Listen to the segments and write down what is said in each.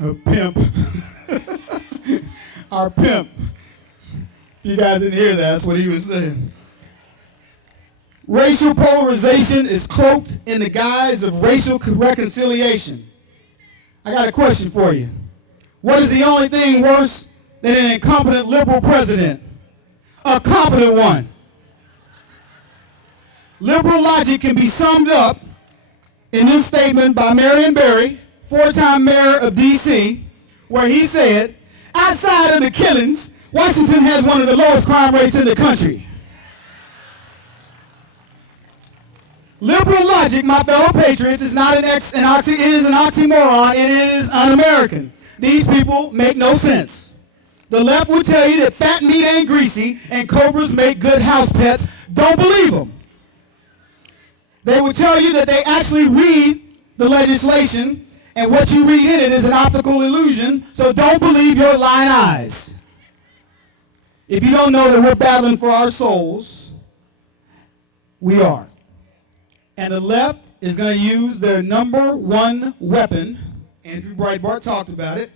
a pimp. Our pimp. If you guys didn't hear that, that's what he was saying. Racial polarization is cloaked in the guise of racial reconciliation. I got a question for you. What is the only thing worse than an incompetent liberal president? A competent one. Liberal logic can be summed up in this statement by Marion Barry, four-time mayor of D.C., where he said, outside of the killings, Washington has one of the lowest crime rates in the country. Liberal logic, my fellow patriots, is not it is an oxymoron, it is un-American. These people make no sense. The left will tell you that fat meat ain't greasy and cobras make good house pets. Don't believe them. They will tell you that they actually read the legislation and what you read in it is an optical illusion, so don't believe your lying eyes. If you don't know that we're battling for our souls, we are. And the left is going to use their number one weapon. Andrew Breitbart talked about it.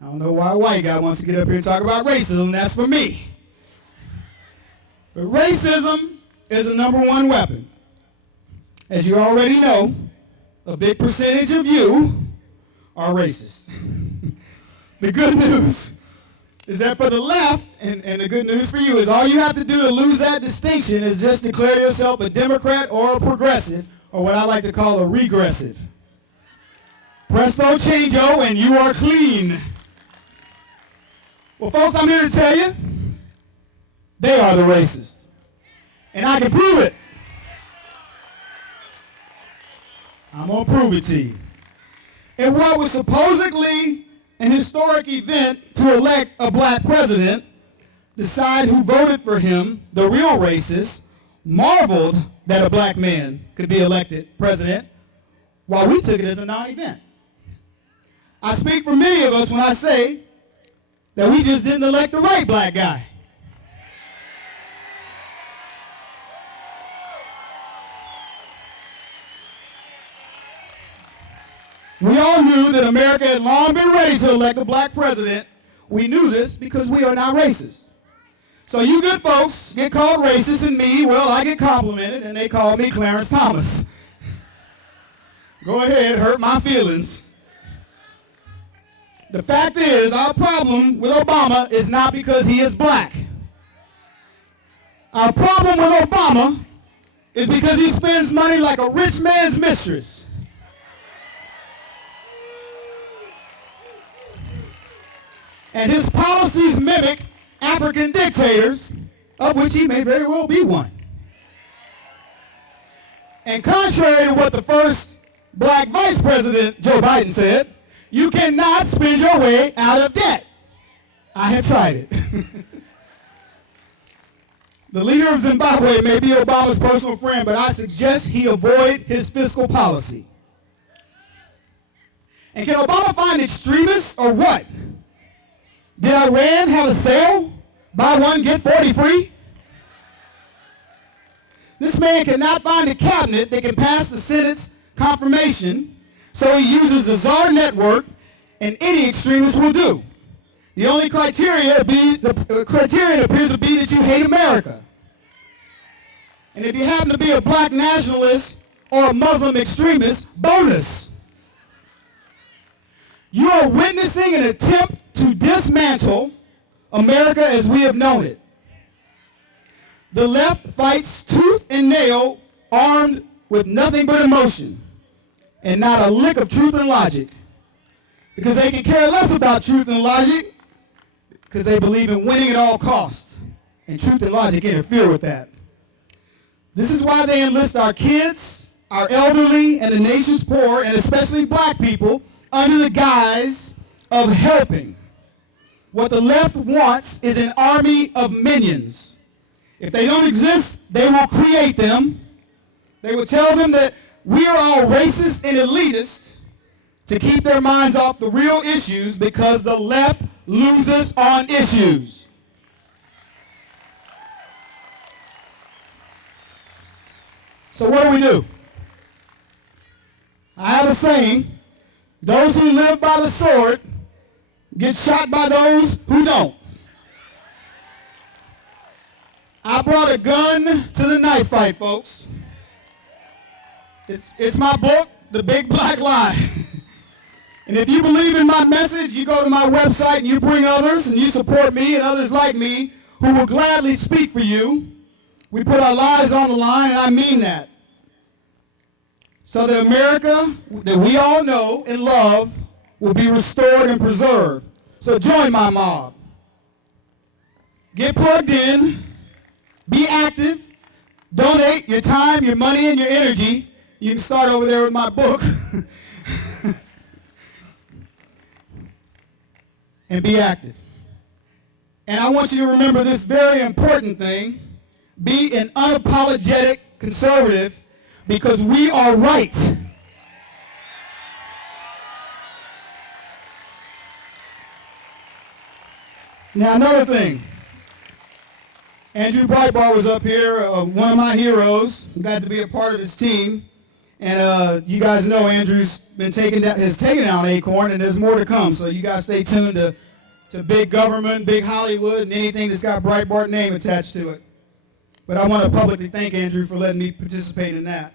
I don't know why a white guy wants to get up here and talk about racism. That's for me. But racism is the number one weapon. As you already know, a big percentage of you are racist. The good news is that for the left, and the good news for you is all you have to do to lose that distinction is just declare yourself a Democrat or a progressive, or what I like to call a regressive. Presto changeo, and you are clean. Well, folks, I'm here to tell you, they are the racists. And I can prove it. I'm going to prove it to you. In what was supposedly an historic event to elect a black president, the side who voted for him, the real racists, marveled that a black man could be elected president, while we took it as a non-event. I speak for many of us when I say that we just didn't elect the right black guy. We all knew that America had long been ready to elect a black president. We knew this because we are not racist. So you good folks get called racist, and me, well, I get complimented, and they call me Clarence Thomas. Go ahead, hurt my feelings. The fact is, our problem with Obama is not because he is black. Our problem with Obama is because he spends money like a rich man's mistress. And his policies mimic African dictators, of which he may very well be one. And contrary to what the first black vice president, Joe Biden, said, you cannot spend your way out of debt. I have tried it. The leader of Zimbabwe may be Obama's personal friend, but I suggest he avoid his fiscal policy. And can Obama find extremists or what? Did Iran have a sale? Buy one, get 40 free? This man cannot find a cabinet that can pass the Senate's confirmation, so he uses the Czar network, and any extremist will do. The only criterion appears to be that you hate America. And if you happen to be a black nationalist or a Muslim extremist, bonus. You are witnessing an attempt to dismantle America as we have known it. The left fights tooth and nail, armed with nothing but emotion, and not a lick of truth and logic. Because they can care less about truth and logic, because they believe in winning at all costs. And truth and logic interfere with that. This is why they enlist our kids, our elderly, and the nation's poor, and especially black people, under the guise of helping. What the left wants is an army of minions. If they don't exist, they will create them. They will tell them that we are all racist and elitist to keep their minds off the real issues, because the left loses on issues. So what do? I have a saying Those who live by the sword get shot by those who don't. I brought a gun to the knife fight, folks. It's my book, The Big Black Lie. And if you believe in my message, you go to my website and you bring others and you support me and others like me who will gladly speak for you. We put our lives on the line, and I mean that. So that America that we all know and love will be restored and preserved. So join my mob. Get plugged in. Be active. Donate your time, your money, and your energy. You can start over there with my book. And be active. And I want you to remember this very important thing. Be an unapologetic conservative, because we are right. Now, another thing. Andrew Breitbart was up here, one of my heroes. I'm glad to be a part of his team. And you guys know Andrew's has taken down Acorn, and there's more to come. So you guys stay tuned to big government, big Hollywood, and anything that's got Breitbart name attached to it. But I want to publicly thank Andrew for letting me participate in that.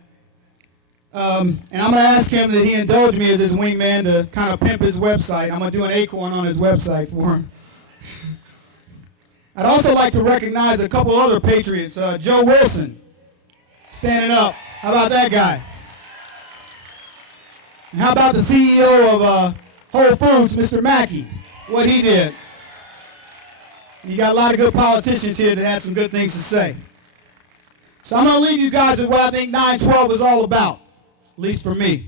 And I'm going to ask him that he indulge me as his wingman to kind of pimp his website. I'm going to do an Acorn on his website for him. I'd also like to recognize a couple other patriots. Joe Wilson, standing up. How about that guy? And how about the CEO of Whole Foods, Mr. Mackey, what he did? You got a lot of good politicians here that had some good things to say. So I'm going to leave you guys with what I think 9/12 is all about, at least for me.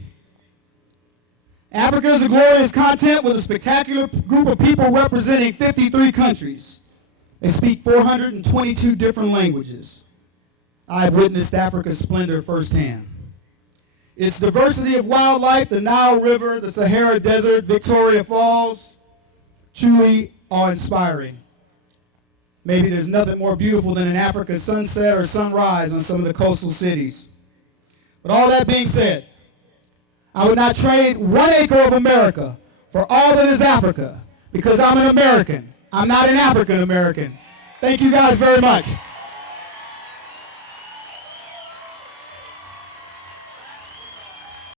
Africa is a glorious continent with a spectacular group of people representing 53 countries. They speak 422 different languages. I have witnessed Africa's splendor firsthand. Its diversity of wildlife, the Nile River, the Sahara Desert, Victoria Falls, truly awe-inspiring. Maybe there's nothing more beautiful than an African sunset or sunrise on some of the coastal cities. But all that being said, I would not trade 1 acre of America for all that is Africa, because I'm an American. I'm not an African American. Thank you guys very much.